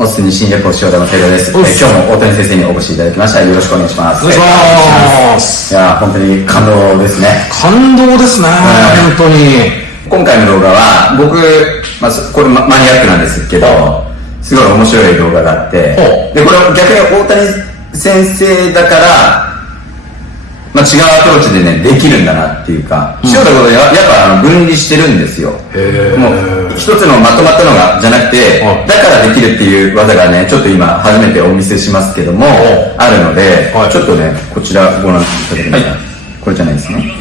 オスに新レポ塩田の斉藤です。今日も大谷先生にお越しいただきました。よろしくお願いします。お願いします。いや本当に感動ですね。感動ですね、本当に。今回の動画は僕、これマニアックなんですけど、すごい面白い動画があって、でこれは逆に大谷先生だから、違うアプローチでねできるんだなっていうか、塩田ことやっぱ分離してるんですよ。もう一つのまとまったのがじゃなくて、だからできるっていう技がねちょっと今初めてお見せしますけどもあるので、ちょっとねこちらご覧いただけますか。これじゃないですね。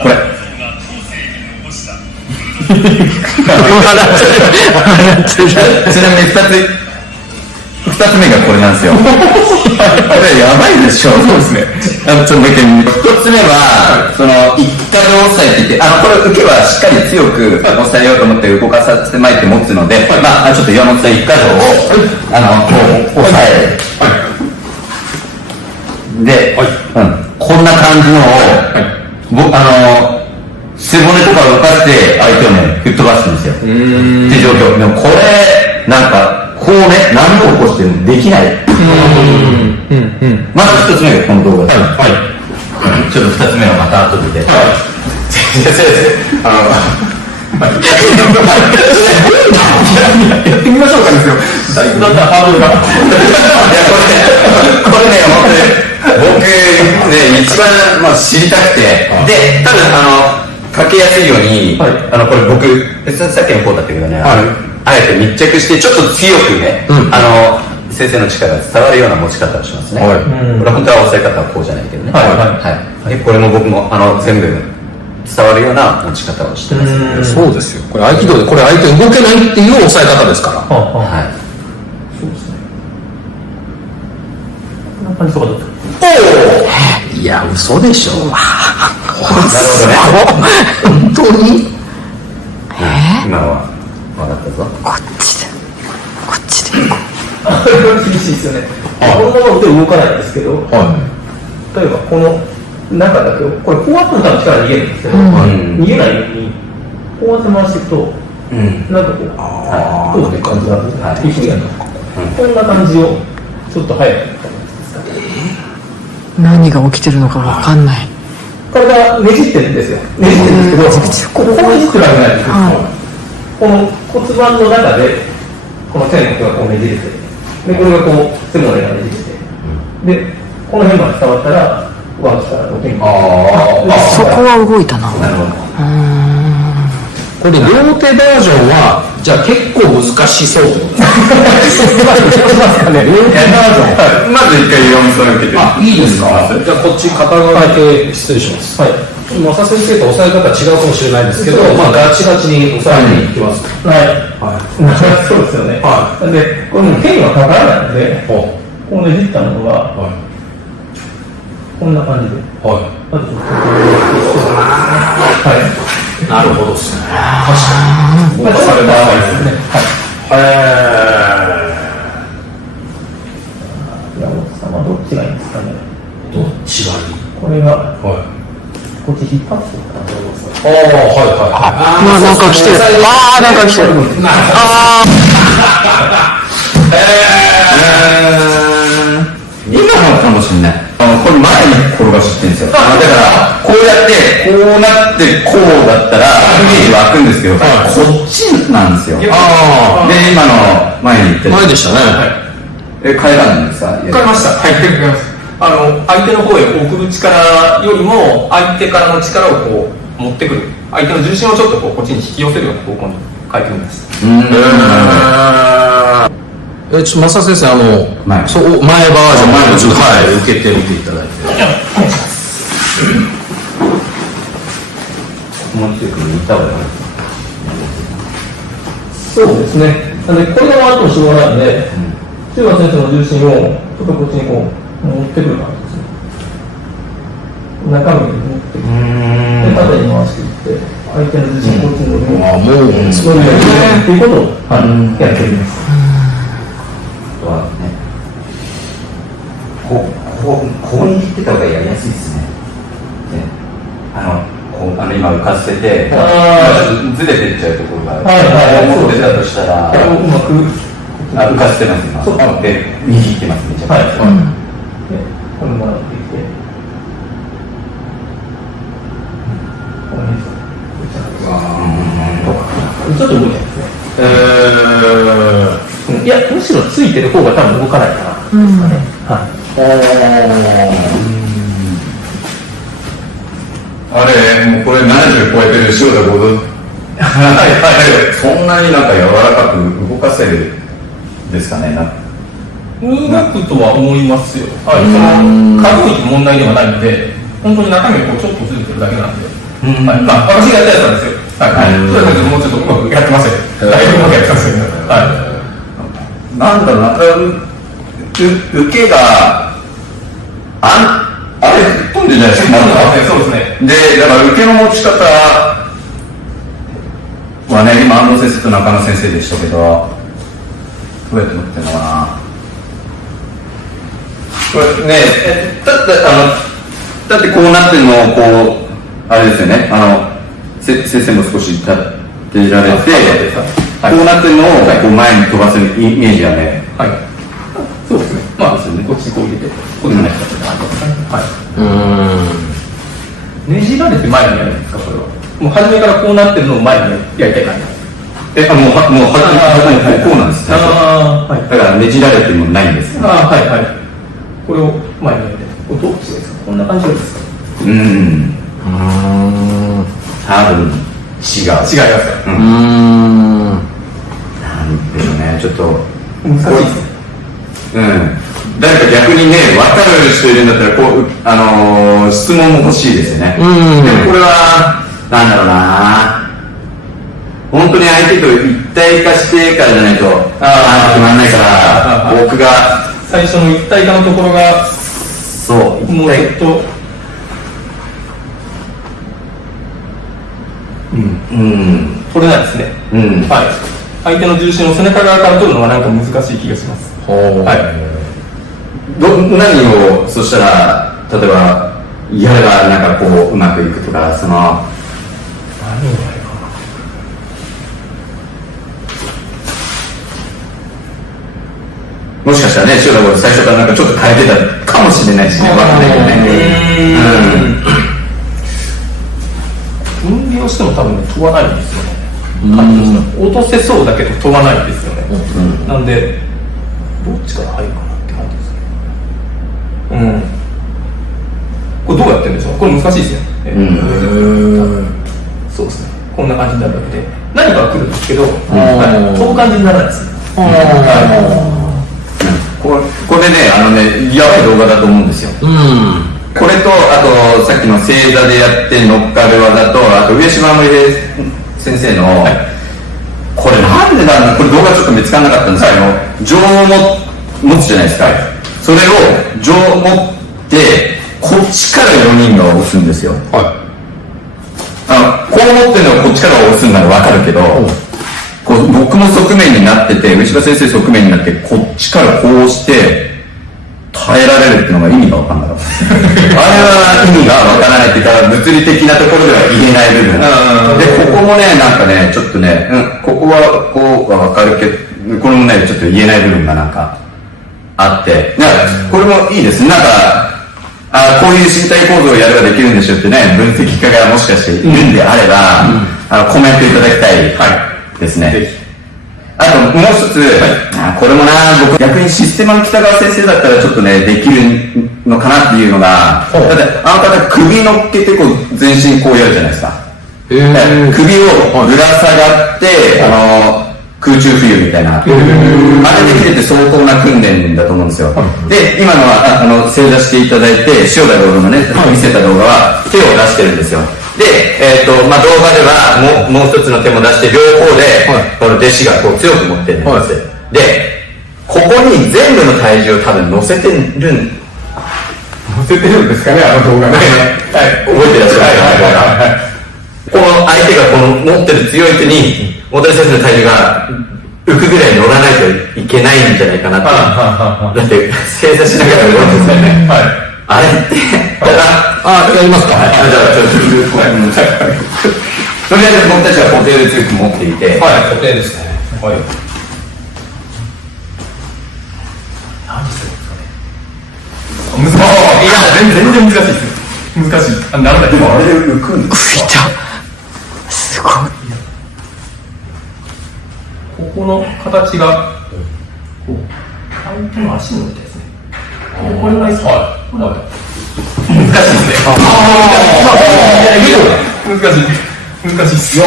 これちなみに2つ目がこれなんですよ。これやばいでしょ。そうですね。ちょっともう一回見る。1つ目はその一回で押さえていて、これ受けはしっかり強く押さえようと思って動かさせて巻いて持つので、ちょっと岩本さん一回をこう押さえる。で、こんな感じのを背骨とかを動かして相手をね吹っ飛ばすんですよ。って状況。でもこれなんかこうね何度起こしてもできない。まず一つ目がこの動画です。ちょっと二つ目はまた後で。やってみましょうかですよ。だったらハードルが。いやこれね本当に僕ね一番知りたくて、で多分かけやすいように、これ僕さっきのこうだったけどね、あえて密着してちょっと強くね、先生の力が伝わるような持ち方をしますね。これ本当は押さえ方はこうじゃないけどね。これも僕も全部伝わるような持ち方をしてます。そうですよ。これ合気道でこれ相手動けないっていう押さえ方ですから。そうですね。こんな感じとかどうですか。いや嘘でしょ。なるほどね。本当に？今は分かったぞ。こっちでこれは厳しいですよね。このまま腕動かないんですけど、例えばこの中だけをこれこうやっても多分力逃げるんですけど、逃げないようにこうやって回していくと、なんかこうこうって感じが一緒にやるの。こんな感じをちょっと早く。何が起きてるのか分かんない。体ねじってるんですよ。ねじってるんですけど、ここねじってるわけないんですけど、この骨盤の中でこの線がこうねじれて、でこれがこう背骨がねじれて、でこの辺まで伝わったら上からお天気。そこは動いたな。なるほど。これ両手バージョンはじゃあ結構難しそうってことですね。両手バージョン。まず一回岩本さん受けて。いいですか。じゃあこっち片側だけ失礼します。正先生と押さえ方違うかもしれないですけど、ガチガチに押さえにいきます。そうですよね。で、これも剣はかからないので、こうねじったものがこんな感じで。なるほどですね。確かに。動かされたですね。山本さんはどっちがいいんですかね。どっちがいい。これがこっち引っ張っていく感じですか。なんか来てる。なんか来てる。今のかもしれない。これ前に転がしてるんですよ。だからこうやってこうなってこうだったらイメージ湧くんですけど、こっちなんですよ。で今の前に言って前でしたね。変えたんですか。変えました。変えます。相手の方へ送る力よりも相手からの力をこう持ってくる、相手の重心をちょっとこっちに引き寄せるような方向に変えてみました。正先生前バージョンちょっと受けてみていただいて。もう一度言った方がいい。そうですね。なのでこれが回ってもしょうがないので、中川先生の重心をちょっとこっちにこう持ってくる感じですね。中身に持ってくる。で縦に回していって相手の重心をこっちに乗る。もうそういうことをやっております。こう握ってた方がやりやすいですね。浮かせて、ちょっとずれていっちゃうところが、思ってたとしたら、うまく浮かせてます今。で、右行ってますね、じゃあ。これもらってきて、ちょっと動いてますね。いや、むしろついてる方が多分動かないかなですかね。あれ、もうこれ70超えてる塩田5度。そんなになんか柔らかく動かせるですかね。動くとは思いますよ。その可動域問題ではないので、本当に中身がこうちょっとずれてるだけなんで。まあ、私がやったやつなんですよ。もうちょっとうまくやってません。だいぶうまくやってません。なんだろうな、受けが、あれ、吹っ飛んでるじゃないですか。そうですね。で、だから受けの持ち方はね、今、安藤先生と中野先生でしたけど、どうやって持ってるのかな。これね、だってこうなってるのを、こう、あれですよね、先生も少し立ってられて、こうなってるのをこう前に飛ばせるイメージはね、そうですね。まあ、こっちにこう入れて、こっちに入ってねじられて前にやるんですか、これは。もう初めからこうなってるのを前にやりたい感じ。もう初めからこうなんですね。だからねじられてもないんですよ。これを前にやって、これどっちですか、こんな感じですか。多分違う。違いますか。なんでしょうね、ちょっと難しいですね。誰か逆にね、分かる人いるんだったら、こう、質問も欲しいですよね。でもこれは、なんだろうな、本当に相手と一体化してからじゃないと、決まらないから、僕が、最初の一体化のところが、そう、もうずっと、取れないですね。相手の重心を背中側から取るのはなんか難しい気がします。何をそしたら例えばやればなんかこううまくいくとか、その何をやればもしかしたらね、塩田君最初からなんかちょっと変えてたかもしれないしね、分かんないけどね。分業しても多分ね、飛ばないんですよね。落とせそうだけど飛ばないんですよね。なんでどっちから入るかなって感じですね。これどうやってるんでしょう。これ難しいですね。そうですね。こんな感じになるだけで何かが来るんですけど、飛ぶ感じにならないですね。これね、やばい動画だと思うんですよ。これと、あとさっきの正座でやって乗っかる技と、あと上島森先生の、これなんでなんだ、これ動画ちょっと見つからなかったんですけど、杖を持つじゃないですか。それを杖を持ってこっちから4人が押すんですよ。こう持ってるのはこっちから押すんなら分かるけど、こう僕も側面になってて、内田先生側面になって、こっちからこうして耐えられるっていうのが意味が分かんなかったあれは意味が分からないっていうか、物理的なところでは言えない部分で、ここもね、なんかね、ちょっとね、ここはこうは分かるけど、これもね、ちょっと言えない部分がなんかあって、これもいいです。なんかこういう身体構造をやればできるんでしょってね、分析家がもしかしているんであれば、コメントいただきたいですね。あともう一つ、これもな、僕逆にシステマの北川先生だったらちょっとね、できるのかなっていうのが、だってあの方首乗っけてこう全身こうやるじゃないですか。首をぶら下がって、空中浮遊みたいな。あれできるって相当な訓練だと思うんですよ。で、今のは、正座していただいて、塩田動画のね、見せた動画は手を出してるんですよ。で、動画ではもう一つの手も出して、両方で、この弟子がこう強く持ってるんです。で、ここに全部の体重を多分乗せてるんですかね、あの動画ね。覚えてらっしゃる。この相手がこの持ってる強い手に、大谷先生の体重が浮くぐらい乗らないといけないんじゃないかなって。だって、正座しながら動くんですよね。あれって、やりますか。じゃあ、ちょっと、とりあえず僕たちは固定で強く持っていて、はい、固定ですね。はい。難しい。いや、全然難しいです。難しい。なるんだけど。あれで浮くんですか？浮いた。すごい。ここの形が、こう、相手の足のみたいですね。これがいいですか？これは難しいですね。難しい。難しいっすよ。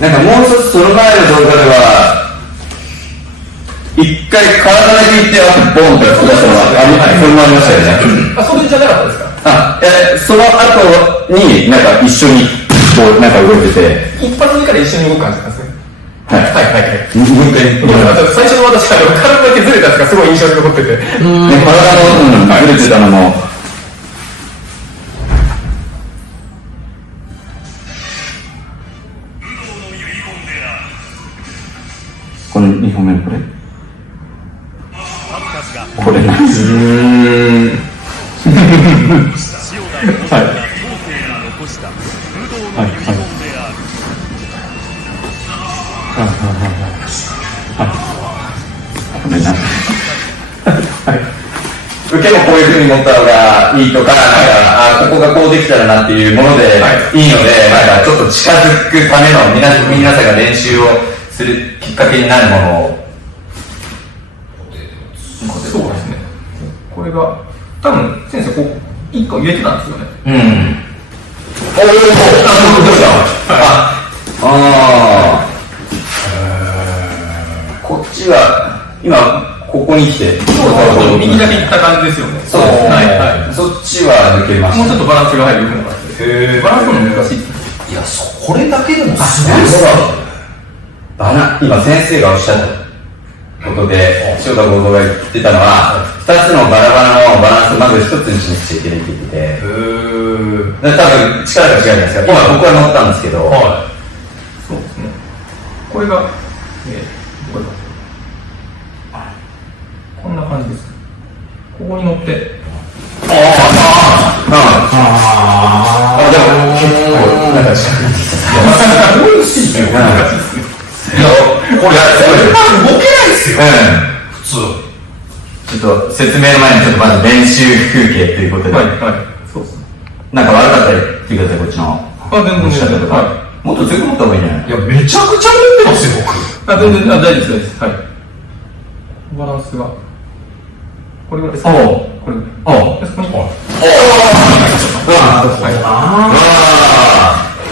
なんかもう一つその前の動画では、一回体だけいってボンって出したのがそれもありましたよね。それじゃなかったですか？その後になんか一緒にこうなんか動いてて、一発目から一緒に動く感じなんですね。はいはい。もう一回最初の私、体だけずれたやつがすごい印象に残ってて。体のずれてたのも。この2本目のこれなんです。結構こういう風に持った方がいいとか、ここがこうできたらなっていうものでいいので、なんかちょっと近づくための皆さんが練習をするきっかけになるものを。そうですね。これが、多分先生、こう、一個入れてたんですよね。うん。こっちは、今、ここに来て。そう、右だけ行った感じですよね。そうですね。はい。そっちは抜けました。もうちょっとバランスが入るような感じで。バランスも難しいですね。いや、これだけでもすごいっすね。今先生がおっしゃったことで、塩田剛三が言ってたのは、二つのバラバラのバランスをまず一つにしなくちゃいけないって言ってて、多分力が違うじゃないですか。今僕は乗ったんですけど、そうですね。これが、これがこんな感じです。ここに乗って、でも結構なんか近くにすごいっすよ。難しいっすね。いや、これ、動けないっすよ。ちょっと説明の前にちょっとまず練習風景ということで、そうですね。なんか悪かったりって言ってください、こっちの。全然おっしゃったとか。もっと強く持った方がいいんじゃない？いや、めちゃくちゃ持ってますよ、僕。全然、大丈夫です、大丈夫です。はい。バランスが、これぐらいですか？これぐらい。そこに、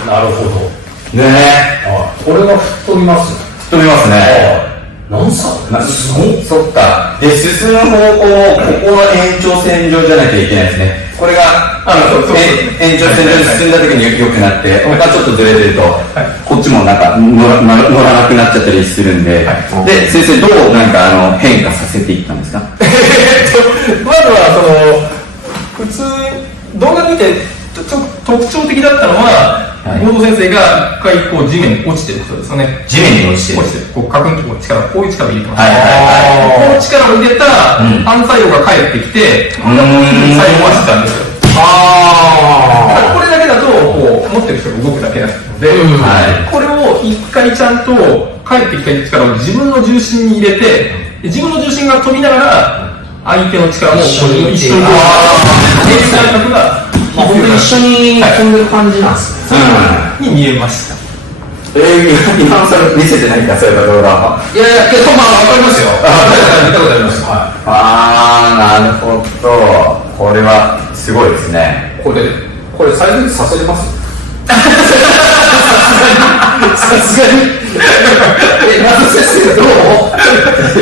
なるほど。ねこれが吹っ飛びますね。吹っ飛びますね。何歳？すごい。そっか。で、進む方向も、ここの延長線上じゃなきゃいけないですね。これが、延長線上に進んだ時に良くなって、他ちょっとずれてると、こっちもなんか乗らなくなっちゃったりするんで、で、先生どうなんか変化させていったんですか？まずは、普通、動画見て、特徴的だったのは、合同先生が一回こう地面に落ちてることですよね。地面に落ちてる。こう、カクンとこう力、こういう力を入れてます。はいこの力を入れた反作用が返ってきて、最後はしたんですよ。これだけだと、こう、持ってる人が動くだけなので、これを一回ちゃんと返ってきた力を自分の重心に入れて、自分の重心が飛びながら、相手の力も一緒に感覚が、本当に一緒に飛んでる感じなんですね。に見えました。今のそれ見せてないか、そういう動画は。いやいや、わかりますよ。見たことあります。なるほど。これはすごいですね。これサイズさせれます？さすがに。松先生どう？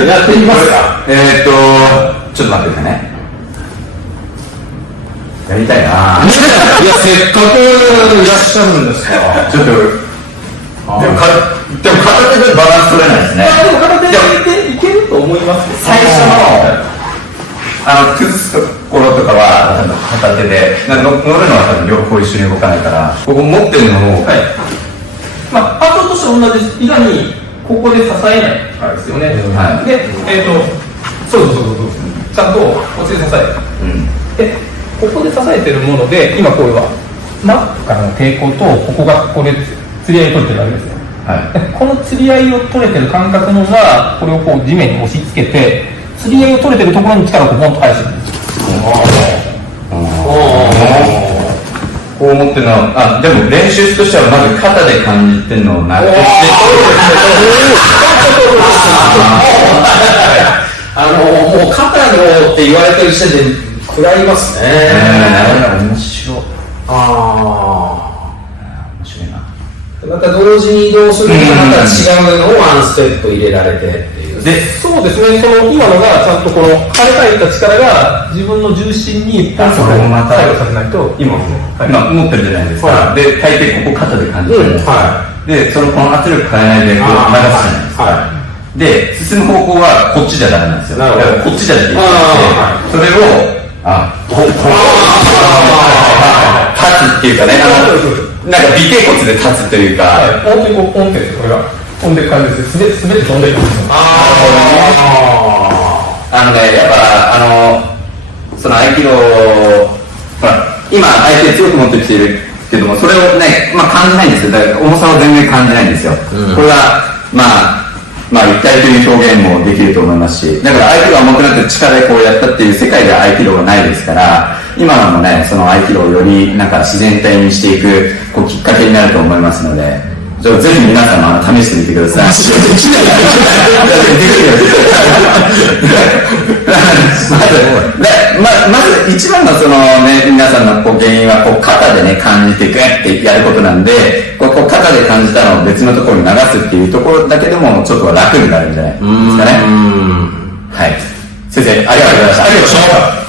やってみますか？ちょっと待ってくださいね。やりたいな。いや、せっかくいらっしゃるんですから。ちょっと、でも片手でバランス取れないですね。でも片手でいけると思います。最初の、崩すところとかは、片手で、乗るのは多分両方一緒に動かないから、ここ持ってるのも、パートとして同じ、いかにここで支えないからですよね。で、そう。ちゃんとこっちで支える。で、ここで支えてるもので、今これは、マップからの抵抗と、ここがこれ、釣り合いを取れてるわけですよ。この釣り合いを取れてる感覚のが、これをこう地面に押し付けて、釣り合いを取れてるところに力をこうポンと返してるんです。こう思ってるのは、でも練習としてはまず肩で感じてるのをなくして、もう肩のって言われてる時点で食らいますね。面白い。面白いな。また同時に移動するとまた違うのをワンステップ入れられてっていう。で、そうですね、その今のがちゃんとこの跳ね返った力が自分の重心にポンとそれをまた作用させないと、今ですね。今持ってるじゃないですか。で、大抵ここ肩で感じてる。で、この圧力変えないでこう流すじゃないですか。で、進む方向はこっちじゃダメなんですよ。だからこっちじゃできなくて、それを、立つっていうかね、なんか尾てい骨で立つというか、本当にこうポンってこれが飛んでる感じです。滑って飛んでる感じです。やっぱその合気道、ほら、今相手強く持ってきているけども、それをね、感じないんですよ。だから重さを全然感じないんですよ。これは、一体という表現もできると思いますし、だから合気道が重くなって力でこうやったっていう世界では合気道がないですから、今のもね、その合気道をよりなんか自然体にしていくこうきっかけになると思いますので、ぜひ皆さん試してみてください。まず一番のそのね、皆さんのこう原因はこう肩でね感じてグッてやることなんで、こう肩で感じたのを別のところに流すっていうところだけでもちょっと楽になるんじゃないですかね。はい。先生、ありがとうございました。